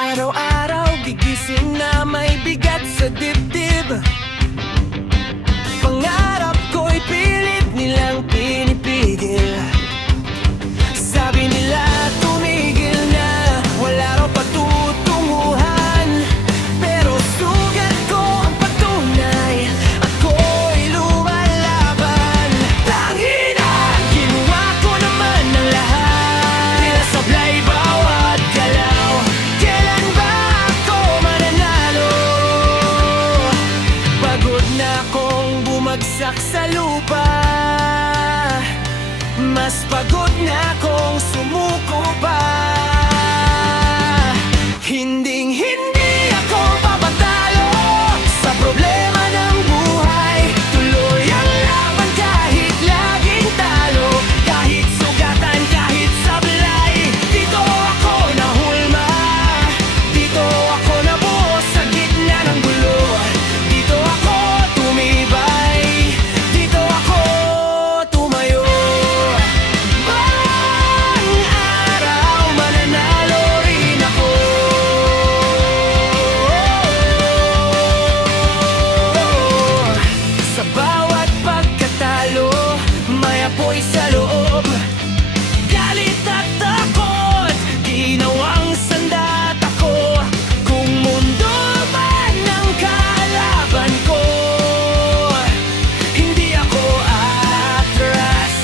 Araw-araw gigising na may bigat sa dibdib. Pangarap ko'y pilit nilang pinipigil. Sabi nila tumigil na, wala raw patutunguhan. Pero sugat ko ang patunay, ako'y lumalaban. Tangina, ginawa ko naman ang lahat, pinasablay bawat galaw. Kailan ba ako mananalo? Pagod na akong bumagsak sa lupa, mas pagod na akong sumuko pa. Hindi ako papatalo sa problema ng buhay. Tuloy ang laban kahit laging talo, kahit sugatan, kahit sablay. Dito ako nahulma, dito ako nabuo sa gitna ng gulo. Dito ako tumibay, dito ako tumayo. Bang araw mananalo rin ako. Sa bawat pagkatalo, may apoy sa loob. Galit at takot, ginawang sandat ako. Kung mundo man ang kalaban ko, hindi ako atras.